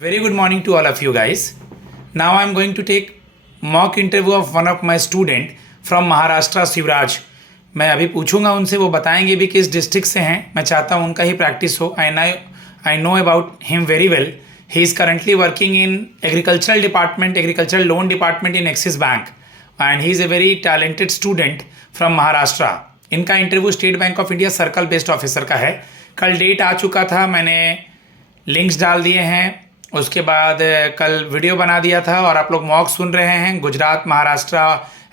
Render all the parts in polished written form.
Very good morning to all of you guys. Now I am going to take mock interview of one of my student from Maharashtra, Shivraj. मैं अभी पूछूंगा उनसे, वो बताएंगे भी किस डिस्ट्रिक्ट से हैं. मैं चाहता हूँ उनका ही प्रैक्टिस हो. I know about him very well. He is currently working in agricultural department, agricultural loan department in Axis Bank, and he is a very talented student from Maharashtra. इनका interview State Bank of India circle based officer का है. कल date आ चुका था, मैंने links डाल दिए हैं. उसके बाद कल वीडियो बना दिया था और आप लोग मॉक सुन रहे हैं. Gujarat, Maharashtra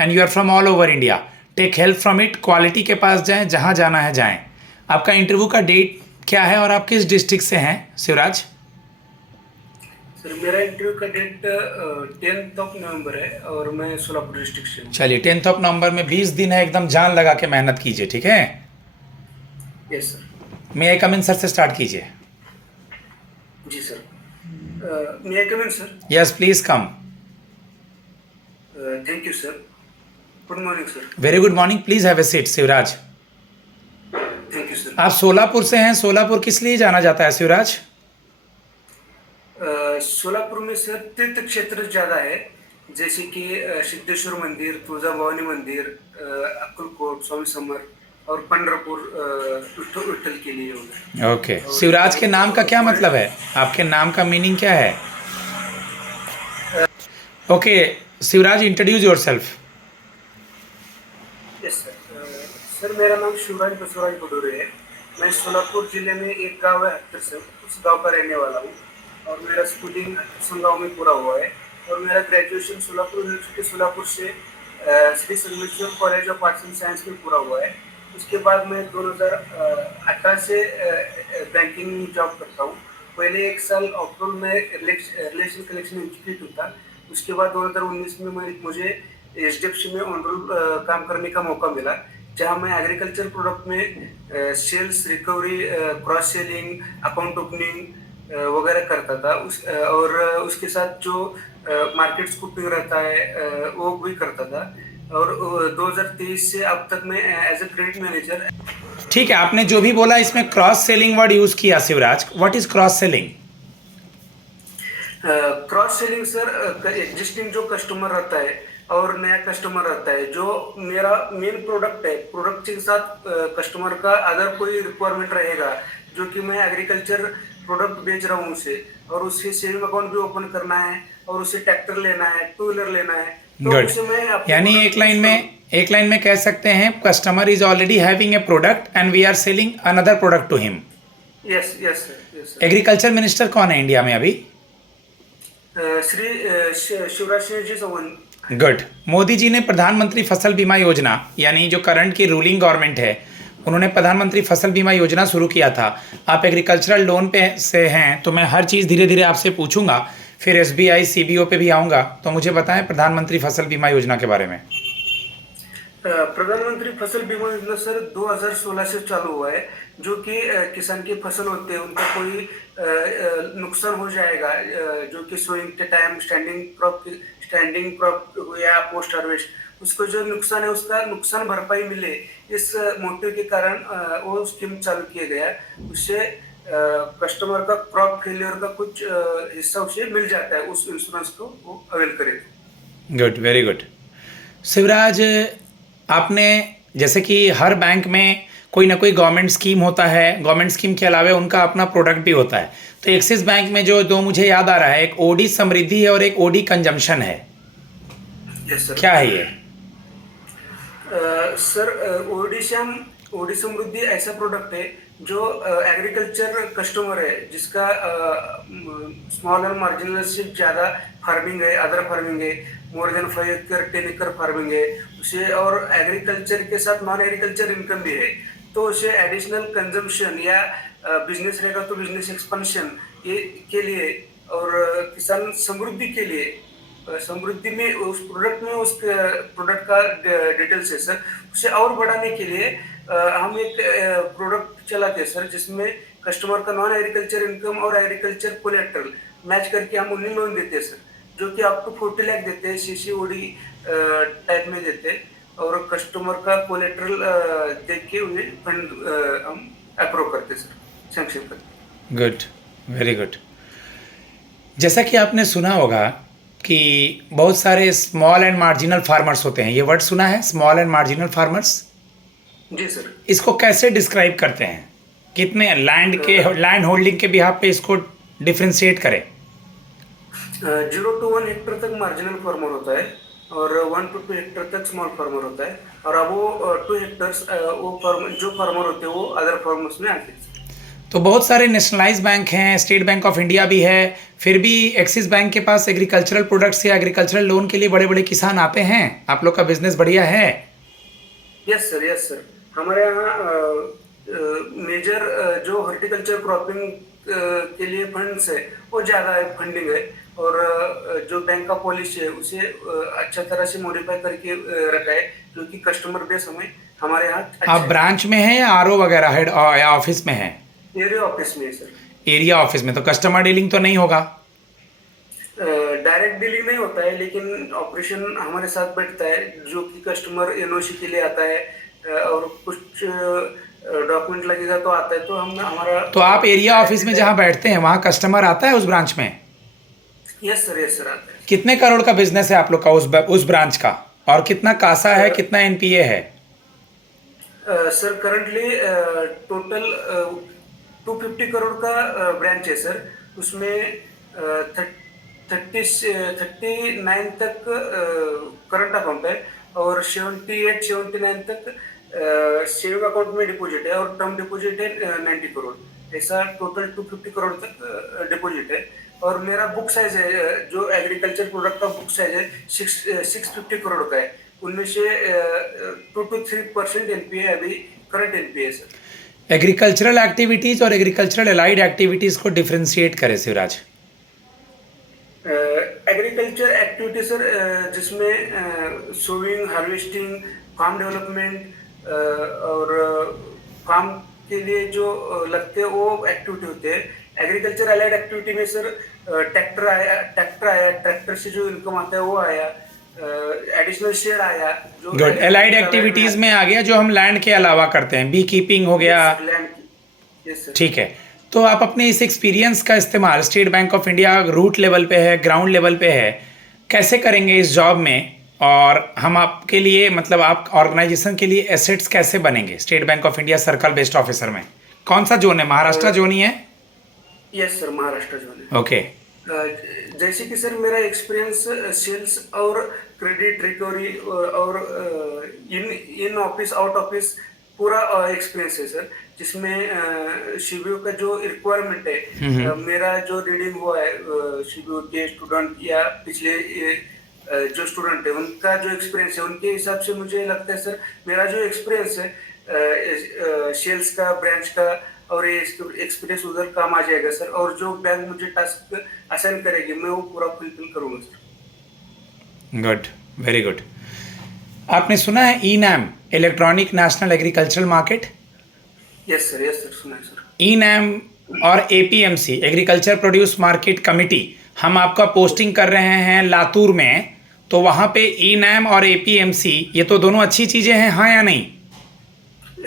and you are from all over India. Take help from it. Quality के पास जाएं, जहां जाना है जाएं. आपका इंटरव्यू का डेट क्या है और आप किस डिस्ट्रिक्ट से हैं शिवराज? सर मेरा इंटरव्यू का डेट 10th ऑफ नवंबर है और मैं सोलापुर डिस्ट्रिक्ट से हूँ. चलिए, 10 नवंबर में 20 दिन है. एकदम जान लगा के मेहनत कीजिए, ठीक है? Yes sir. May I come in sir से स्टार्ट कीजिए. जी sir. May I come in sir? Yes please come. Thank you sir. Good morning sir. Very good morning. Please have a seat Shivraj. Thank you sir. आप सोलापुर से हैं. सोलापुर किस लिए जाना जाता है शिवराज? सोलापुर में सर तीर्थ क्षेत्र ज़्यादा है, जैसे कि सिद्धेश्वर मंदिर, तुळजाभवानी मंदिर, अक्कलकोट, स्वामी समर्थ और पंढरपुर विठ्ठल के लिए होगा. ओके. शिवराज के नाम का क्या मतलब है? आपके नाम का मीनिंग क्या है? Okay Shivraj, introduce yourself. Yes sir. Sir मेरा नाम शिवराज बसवराज बडोरे है. मैं सोलापुर जिले में एक गांव है हत्तर से, उस गांव का रहने वाला हूँ और मेरा स्कूलिंग हत्तर गांव में पूरा हुआ है और मेरा ग्रेजुएशन सोलापुर यूनिवर्सिटी सोलापुर से Shri Sangameshwar college of arts and science में पूरा हुआ है. उसके बाद मैं 2018 से बैंकिंग जॉब करता हूँ. पहले एक साल ऑक्टोबर में रिलेशन कलेक्शन इंस्टीट्यूट था. उसके बाद 2019 में मुझे HDFC में ऑन रोल काम करने का मौका मिला, जहाँ मैं एग्रीकल्चर प्रोडक्ट में sales, recovery, cross selling, account opening वगैरह करता था. और उसके साथ जो मार्केट स्कूपिंग रहता है वो भी करता था. और 2023 से अब तक मैं एज ए क्रेडिट मैनेजर. ठीक है, आपने जो भी बोला इसमें क्रॉस सेलिंग वर्ड यूज किया Shivraj. What is cross selling? Cross selling sir existing जो कस्टमर रहता है और नया कस्टमर रहता है, जो मेरा मेन प्रोडक्ट है, प्रोडक्ट के साथ कस्टमर का अगर कोई रिक्वायरमेंट रहेगा जो कि मैं एग्रीकल्चर प्रोडक्ट बेच रहा हूँ उसे, और उससे सेविंग अकाउंट भी ओपन करना है और उसे ट्रैक्टर लेना है, टू व्हीलर लेना है, तो उसे मैं यानी एक लाइन में कह सकते हैं customer is already having a product and we are selling another product to him. Yes yes sir. Agriculture minister कौन है इंडिया में अभी? श्री शिवराज सिंह जी चौहान. गुड. मोदी जी ने प्रधानमंत्री फसल बीमा योजना, यानी जो करंट की रूलिंग गवर्नमेंट है, उन्होंने प्रधानमंत्री फसल बीमा योजना शुरू किया था. आप एग्रीकल्चरल लोन पे से हैं तो मैं हर चीज़ धीरे धीरे आपसे पूछूंगा, फिर SBI CBO पे भी आऊँगा. तो मुझे बताएं प्रधानमंत्री फसल बीमा योजना के बारे में. प्रधानमंत्री फसल बीमा योजना सर 2016 से चालू हुआ है, जो कि किसान की फसल होते हैं उनका कोई नुकसान हो जाएगा, जो कि सोइंग के टाइम स्टैंडिंग क्रॉप या पोस्ट हार्वेस्ट, उसको जो नुकसान है उसका नुकसान भरपाई मिले, इस मोटिव के कारण वो स्कीम चालू किया गया. उससे कस्टमर का क्रॉप फेलियर का कुछ हिस्सा उसे मिल जाता है, उस इंश्योरेंस को वो अवेल करे. Good, very good. शिवराज, आपने जैसे कि हर बैंक में कोई ना कोई गवर्नमेंट स्कीम होता है, गवर्नमेंट स्कीम के अलावा उनका अपना प्रोडक्ट भी होता है. तो एक्सिस बैंक में जो दो मुझे याद आ रहा है, एक OD समृद्धि है और एक OD कंजम्पशन है. Yes sir. क्या है ये? सर OD समृद्धि ऐसा प्रोडक्ट है जो एग्रीकल्चर कस्टमर है जिसका स्मॉल और मार्जिनल से ज़्यादा फार्मिंग है, अदर फार्मिंग है, मोर देन 5 एकड़ 10 एकड़ फार्मिंग है उसे, और एग्रीकल्चर के साथ नॉन एग्रीकल्चर इनकम भी है, तो उसे एडिशनल कंजम्पशन या बिजनेस रहेगा तो बिजनेस एक्सपेंशन के लिए और किसान समृद्धि के लिए, समृद्धि में उस प्रोडक्ट का डिटेल्स है सर. उसे और बढ़ाने के लिए हम एक प्रोडक्ट चलाते हैं सर, जिसमें कस्टमर का नॉन एग्रीकल्चर इनकम और एग्रीकल्चर कोलेट्रल मैच करके हम उन्हें लोन देते हैं सर, जो कि आपको 40 लाख देते हैं, CCOD टाइप में देते हैं, और कस्टमर का कोलेट्रल देख के उन्हें फंड हम अप्रूव करते हैं सर, सैंक्शन करते हैं. Good, very good. जैसा कि आपने सुना होगा कि बहुत सारे स्मॉल एंड मार्जिनल फार्मर्स होते हैं, ये वर्ड सुना है, स्मॉल एंड मार्जिनल फार्मर्स। जी सर। इसको कैसे डिस्क्राइब करते हैं? कितने लैंड होल्डिंग के बिहाफ पे इसको डिफ्रेंशिएट करें? 0 to 1 हेक्टर तक मार्जिनल फार्मर होता है और 1 to 2 हेक्टर तक स्मॉल फार्मर होता है, और अब वो 2 हेक्टर्स वो जो फार्मर होते हैं वो अदर फार्मर्स में आते हैं। तो बहुत सारे नेशनलाइज बैंक हैं, स्टेट बैंक ऑफ इंडिया भी है, फिर भी एक्सिस बैंक के पास एग्रीकल्चरल प्रोडक्ट्स या एग्रीकल्चरल लोन के लिए बड़े बड़े किसान आते हैं। आप लोग का बिजनेस बढ़िया है। Yes sir, yes sir. हमारे यहाँ मेजर जो हॉर्टिकल्चर क्रॉपिंग के लिए फंड्स है वो ज़्यादा है, फंडिंग है, और जो बैंक का पॉलिसी है उसे अच्छा तरह से मॉडिफाई करके रखा है, क्योंकि कस्टमर बेस हमें हमारे यहाँ आप ब्रांच में हैं या आरओ वगैरह हेड या ऑफिस में हैं? एरिया ऑफिस में है सर। एरिया ऑफिस में तो कस्टमर डीलिंग तो नहीं होगा? डायरेक्ट डीलिंग नहीं होता है, लेकिन ऑपरेशन हमारे साथ बैठता है, जो कि कस्टमर एनओसी के लिए आता है और कुछ डॉक्यूमेंट लगेगा तो आता है, तो हम हमारा। तो आप एरिया ऑफिस में जहाँ बैठते हैं वहाँ कस्टमर आता है उस ब्रांच में? यस सर, यस सर, आता है। कितने करोड़ का बिजनेस है आप लोग का उस ब्रांच का, और कितना कासा है, कितना एनपीए है? सर करंटली टोटल 250 करोड़ का ब्रांच है सर। उसमें 39 तक करंट अकाउंट है और 78-79 तक सेविंग अकाउंट में डिपॉजिट है, और टर्म डिपॉजिट है 90 करोड़। ऐसा टोटल 250 करोड़ तक डिपॉजिट है। और मेरा बुक साइज है, जो एग्रीकल्चर प्रोडक्ट का बुक साइज है 650 करोड़ का है। उनमें से 2 to 3% एनपीए अभी करंट एनपीए है सर। एग्रीकल्चरल एक्टिविटीज और एग्रीकल्चरल अलाइड एक्टिविटीज को डिफरेंशिएट करें शिवराज। एग्रीकल्चर एक्टिविटी सर, जिसमें सोविंग, हार्वेस्टिंग, फार्म डेवलपमेंट और फार्म के लिए जो लगते हैं वो एक्टिविटी होते हैं। एग्रीकल्चर अलाइड एक्टिविटी में सर ट्रैक्टर से जो इनकम आता है वो आया, एडिशनल शेड आया। जो गुड। एलाइड एक्टिविटीज में आ गया जो हम लैंड के अलावा करते हैं, बी कीपिंग हो गया। ठीक है, तो आप अपने इस एक्सपीरियंस का इस्तेमाल State Bank of India route level पे है, ग्राउंड लेवल पे है, कैसे करेंगे इस जॉब में? और हम आपके लिए, मतलब आप ऑर्गेनाइजेशन के लिए एसेट्स कैसे बनेंगे state Bank of India circle based officer में? कौन सा जोन है? महाराष्ट्र जोन ही है? यस सर, महाराष्ट्र जोन है। ओके। जैसे कि सर मेरा एक्सपीरियंस सेल्स और क्रेडिट रिकवरी और इन ऑफिस आउट ऑफिस पूरा एक्सपीरियंस है सर, जिसमें शिवियो का जो रिक्वायरमेंट है, मेरा जो रीडिंग हुआ है शिवियो के स्टूडेंट या पिछले जो स्टूडेंट है उनका जो एक्सपीरियंस है, उनके हिसाब से मुझे लगता है सर मेरा जो एक्सपीरियंस है सेल्स का, ब्रांच का, और ये एक्सपीरियंस उधर काम आ जाएगा सर। और जो बैंक मुझे टास्क असाइन करेगी मैं वो पूरा फुलफिल करूँगा सर। Good, very good. आपने सुना है e NAM, electronic national agricultural market? Yes sir, yes sir, सुना है सर। ई नैम और APMC, agriculture produce market committee, हम आपका पोस्टिंग कर रहे हैं लातूर में, तो वहाँ पे ई नैम और एपीएमसी ये तो दोनों अच्छी चीज़ें हैं, हाँ या नहीं?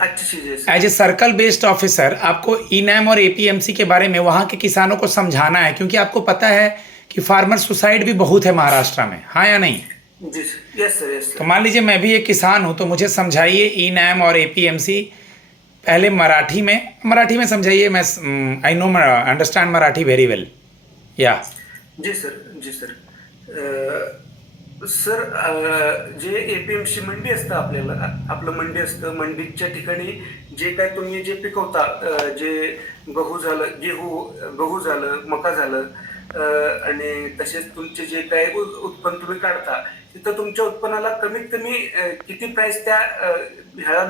अच्छी चीज़ है। As a circle based officer आपको ई नैम और एपीएमसी के बारे में वहाँ के किसानों को समझाना है, क्योंकि आपको पता है कि फार्मर सुसाइड भी बहुत है महाराष्ट्र में, हाँ या नहीं? जी sir, yes sir, yes sir. तो मान लीजिए मैं भी एक किसान हूँ, तो मुझे समझाइए ई नैम और एपीएमसी पहले मराठी में समझाइए। मैं I know understand Marathi very well. या जी सर, जी सर। सर जे एपीएमसी मंडी असतं, आपलं मंडी असतं, मंडीच्या ठिकाणी जे काय तुम्ही जे पिकवता, जे गहू झालं, मका झालं, आणि तसेच तुमचे जे काय उत्पन्न तुम्ही काढता, तिथं तुमच्या उत्पन्नाला कमीत कमी किती प्राइस त्या ह्याला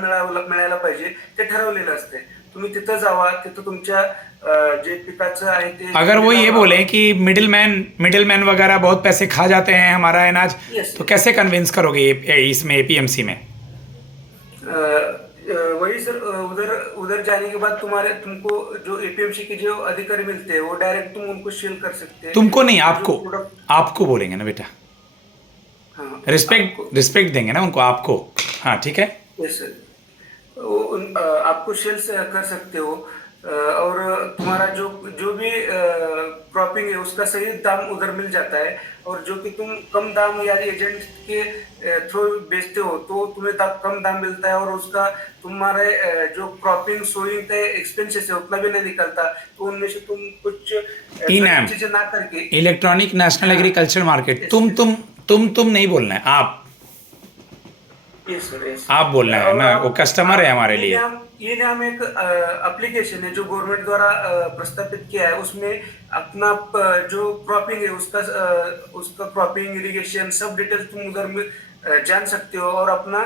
मिळायला पाहिजे ते ठरवलेलं असते। तुम्ही तिथं जावा, तिथं तुमच्या जे पिकाचं आहे ते। अगर वो ये बोले कि मिडिलमैन वगैरह बहुत पैसे खा जाते हैं हमारा अनाज, तो कैसे कन्विंस करोगे इसमें एपीएमसी में? वही सर, उधर जाने के बाद तुमको जो एपीएमसी के जो अधिकारी मिलते हैं वो डायरेक्ट तुम उनको सेल कर सकते हैं। तुमको नहीं, आपको बोलेंगे ना बेटा। हाँ, रिस्पेक्ट देंगे ना उनको, आपको। हाँ ठीक है। यस सर, आपको सेल्स कर सकते हो। और तुम्हारा जो जो भी क्रॉपिंग है उसका सही दाम उधर मिल जाता है। और जो कि तुम कम दाम या एजेंट के थ्रू बेचते हो तो तुम्हें कम दाम मिलता है, और उसका तुम्हारे जो क्रॉपिंग सोइंग का एक्सपेंसेस है उतना भी नहीं निकलता। तो उनमें से तुम कुछ इनैम, गलत चीजें ना करके। इलेक्ट्रॉनिक नेशनल हाँ। Agriculture market. Yes yes. तुम नहीं बोलना है, यस सर यस। आप बोलना है और ना, वो कस्टमर है हमारे लिए। ये नाम एक एप्लीकेशन है जो गवर्नमेंट द्वारा प्रस्तावित किया है। उसमें अपना जो क्रॉपिंग है उसका क्रॉपिंग इरिगेशन सब डिटेल तुम उधर में जान सकते हो, और अपना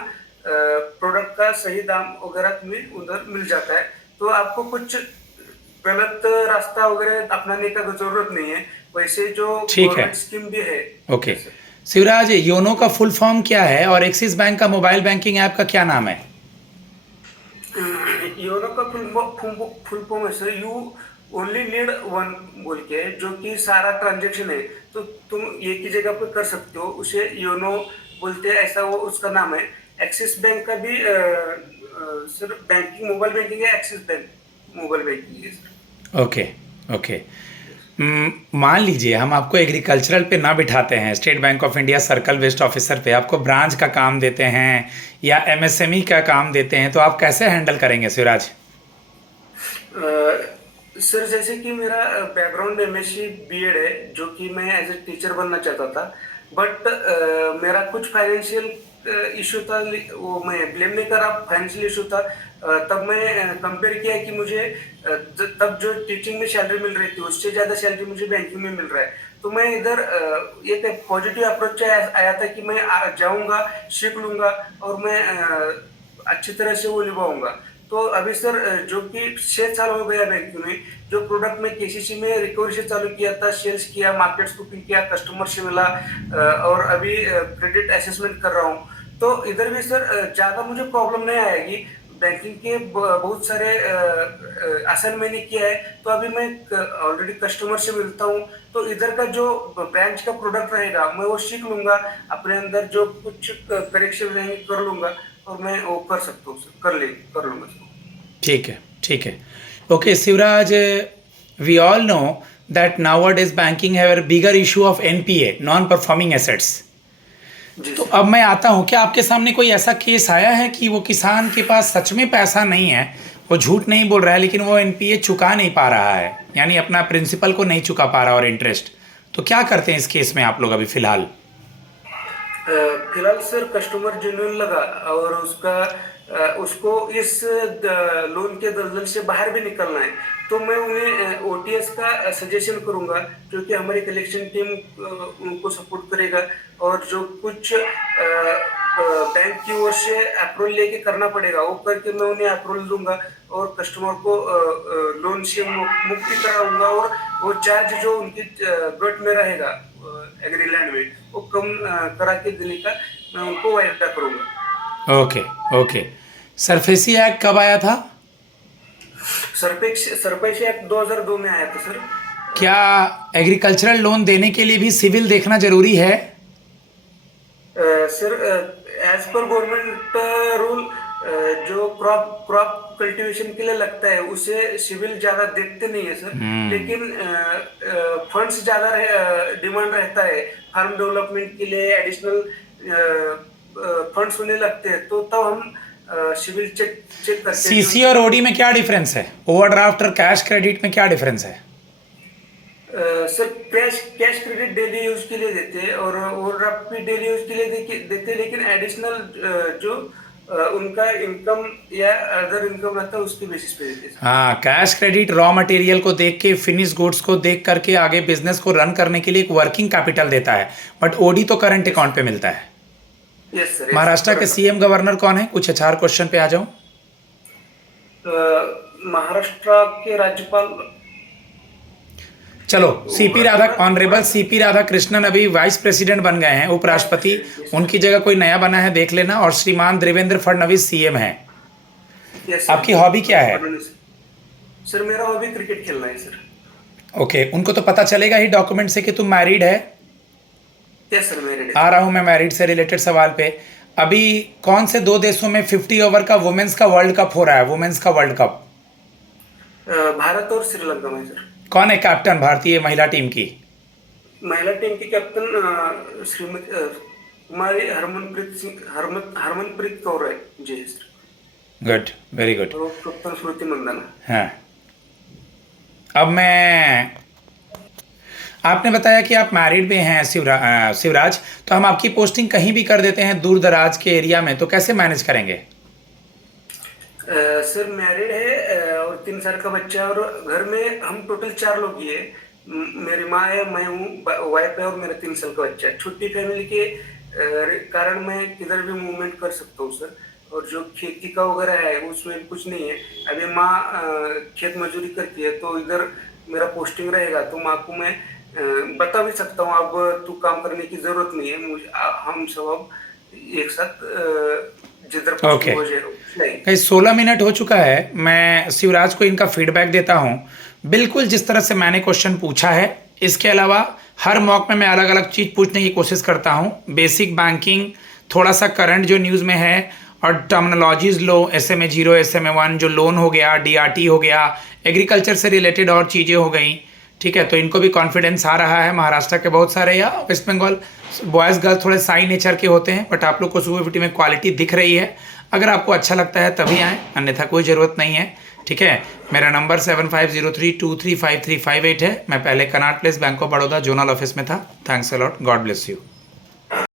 प्रोडक्ट का सही दाम वगैरह तुम्हें उधर मिल जाता है। तो आपको कुछ गलत रास्ता वगैरह अपनाने का जरूरत नहीं है। वैसे जो ठीक है, गवर्नमेंट स्कीम भी है। Okay. Yes sir. Shivraj, YONO का फुल फॉर्म क्या है और एक्सिस बैंक का मोबाइल बैंकिंग ऐप का क्या नाम है? योनो का फुल फॉर्म है sir, you only need one बोल के है, जो कि सारा ट्रांजेक्शन है तो तुम एक ही जगह पे कर सकते हो, उसे योनो बोलते हैं, ऐसा वो उसका नाम है। एक्सिस बैंक का भी सर बैंकिंग मोबाइल बैंकिंग है, एक्सिस बैंक मोबाइल बैंकिंग है सर। Okay, okay. मान लीजिए हम आपको एग्रीकल्चरल पे ना बिठाते हैं, State Bank of India circle west officer पे आपको ब्रांच का काम देते हैं या एमएसएमई का काम देते हैं, तो आप कैसे हैंडल करेंगे शिवराज? सर जैसे कि मेरा बैकग्राउंड एमएससी बीएड है, जो कि मैं एज ए टीचर बनना चाहता था, बट मेरा कुछ फाइनेंशियल इशू था। वो मैं ब्लेम नहीं कर रहा, फाइनेंशियल इशू था। तब मैं कंपेयर किया कि मुझे तब जो टीचिंग में सैलरी मिल रही थी उससे ज़्यादा सैलरी मुझे बैंकिंग में मिल रहा है। तो मैं इधर एक पॉजिटिव अप्रोच आया था कि मैं जाऊँगा, सीख लूँगा, और मैं अच्छी तरह से वो निभाऊंगा। तो अभी सर जो कि 6 साल हो गया बैंकिंग में, जो प्रोडक्ट में केसीसी में रिकवरी से चालू किया था, सेल्स किया, मार्केट स्कूपिंग किया, कस्टमर से मिला, और अभी क्रेडिट असेसमेंट कर रहा हूँ। तो इधर भी सर ज़्यादा मुझे प्रॉब्लम नहीं आएगी। बैंकिंग के बहुत सारे आसान मैंने किया है, तो अभी मैं ऑलरेडी कस्टमर से मिलता हूँ। तो इधर का जो ब्रांच का प्रोडक्ट रहेगा मैं वो सीख लूंगा, अपने अंदर जो कुछ करेक्शन रहेंगे कर लूंगा, और मैं वो कर सकता हूँ सर, कर लूंगा सर। ठीक है, ठीक है। Okay Shivraj, we all know that nowadays banking have a bigger issue of NPA, non performing assets. जी तो सर। अब मैं आता हूँ, क्या आपके सामने कोई ऐसा केस आया है कि वो किसान के पास सच में पैसा नहीं है, वो झूठ नहीं बोल रहा है, लेकिन वो एनपीए चुका नहीं पा रहा है, यानी अपना प्रिंसिपल को नहीं चुका पा रहा और इंटरेस्ट, तो क्या करते हैं इस केस में आप लोग अभी फिलहाल? फिलहाल सर कस्टमर जेन्युइन लगा और उसको इस लोन के दलदल से बाहर भी निकलना है, तो मैं उन्हें ओटीएस का सजेशन करूंगा, जो कि हमारी कलेक्शन टीम उनको सपोर्ट करेगा। और जो कुछ बैंक की ओर से अप्रूवल लेके करना पड़ेगा वो करके मैं उन्हें अप्रूवल दूंगा, और कस्टमर को लोन से मुक्ति कराऊंगा, और वो चार्ज जो उनकी गट में रहेगा एग्रीलैंड में वो कम करा के देने का मैं उनको वायदा करूंगा। Okay, okay. सरफेसी एक्ट कब आया था? सरपंच एक्ट 2002 में आया था सर। क्या एग्रीकल्चरल लोन देने के लिए भी सिविल देखना जरूरी है? Sir as per government rule जो क्रॉप क्रॉप कल्टीवेशन के लिए लगता है उसे सिविल ज्यादा देखते नहीं है सर, लेकिन फंड्स ज्यादा डिमांड रहता है फार्म डेवलपमेंट के लिए, एडिशनल फंड्स होने लगते हैं, तो तब हम सिविल चेक करते हैं। सीसी और ओडी में क्या डिफरेंस है? ओवरड्राफ्ट और कैश क्रेडिट में क्या डिफरेंस है? Sir cash credit daily use के लिए देते हैं, और ओवरड्राफ्ट भी डेली यूज के लिए देते हैं, लेकिन एडिशनल जो उनका इनकम या अदर इनकम रहता है उसके बेसिस पे देते हैं। हाँ, कैश क्रेडिट रॉ मटेरियल को देख के, फिनिश गुड्स को देख करके आगे बिजनेस को रन करने के लिए एक वर्किंग कैपिटल देता है, बट ओडी तो करंट अकाउंट पे मिलता है। Yes sir. महाराष्ट्र के सीएम गवर्नर कौन है? कुछ एचआर क्वेश्चन पे आ जाऊं। महाराष्ट्र के राज्यपाल चलो, ऑनरेबल सीपी राधाकृष्णन अभी वाइस प्रेसिडेंट बन गए हैं, उपराष्ट्रपति, उनकी जगह कोई नया बना है देख लेना, और श्रीमान देवेंद्र फडणवीस सीएम है। आपकी हॉबी क्या है? सर मेरा हॉबी क्रिकेट खेलना है सर। ओके, उनको तो पता चलेगा ही डॉक्यूमेंट से कि तुम मैरिड है। Yes sir married. आ रहा हूं मैं मैरिड से रिलेटेड सवाल पे। अभी कौन से 2 देशों में 50 ओवर का वुमेन्स का वर्ल्ड कप हो रहा है? वुमेन्स का वर्ल्ड कप भारत और श्रीलंका में सर। कौन है कैप्टन भारतीय महिला टीम की? महिला टीम की कैप्टन श्रीमती कुमारी हरमनप्रीत कौर है जी सर। Good, very good. और कप्तान स्मृति मंदाना। हाँ, अब मैं, आपने बताया कि आप मैरिड भी हैं शिवराज, तो हम आपकी पोस्टिंग कहीं भी कर देते हैं दूर दराज के एरिया में, तो कैसे मैनेज करेंगे? सर मैरिड है और 3 साल का बच्चा, और घर में हम टोटल 4 लोग ही है। मेरी माँ है, मैं हूँ, वाइफ है और मेरा 3 साल का बच्चा है। छोटी फैमिली के कारण मैं किधर भी मूवमेंट कर सकता हूँ सर। और जो खेती का वगैरह है उसमें कुछ नहीं है। अभी माँ खेत मजदूरी करती है, तो इधर मेरा पोस्टिंग रहेगा तो माँ को मैं बता भी सकता हूँ अब तू काम करने की जरूरत नहीं है, मुझे हम सब अब एक साथ जिधर ओके, हो जाए। 16 मिनट हो चुका है। मैं शिवराज को इनका फीडबैक देता हूँ, बिल्कुल जिस तरह से मैंने क्वेश्चन पूछा है। इसके अलावा हर मॉक में मैं अलग अलग चीज़ पूछने की कोशिश करता हूँ। बेसिक बैंकिंग, थोड़ा सा करंट जो न्यूज़ में है, और टर्मिनोलॉजीज लो, SMA 0, SMA 1, जो लोन हो गया, DRT हो गया, एग्रीकल्चर से रिलेटेड और चीज़ें हो गई। ठीक है, तो इनको भी कॉन्फिडेंस आ रहा है। महाराष्ट्र के बहुत सारे या वेस्ट बंगाल बॉयज़ गर्ल्स थोड़े साई नेचर के होते हैं, बट आप लोग को सुबह में क्वालिटी दिख रही है। अगर आपको अच्छा लगता है तभी आएँ, अन्यथा कोई ज़रूरत नहीं है। ठीक है, मेरा नंबर 7503235358 है। मैं पहले Connaught place bank of Baroda zonal office में था। Thanks a lot, God bless you.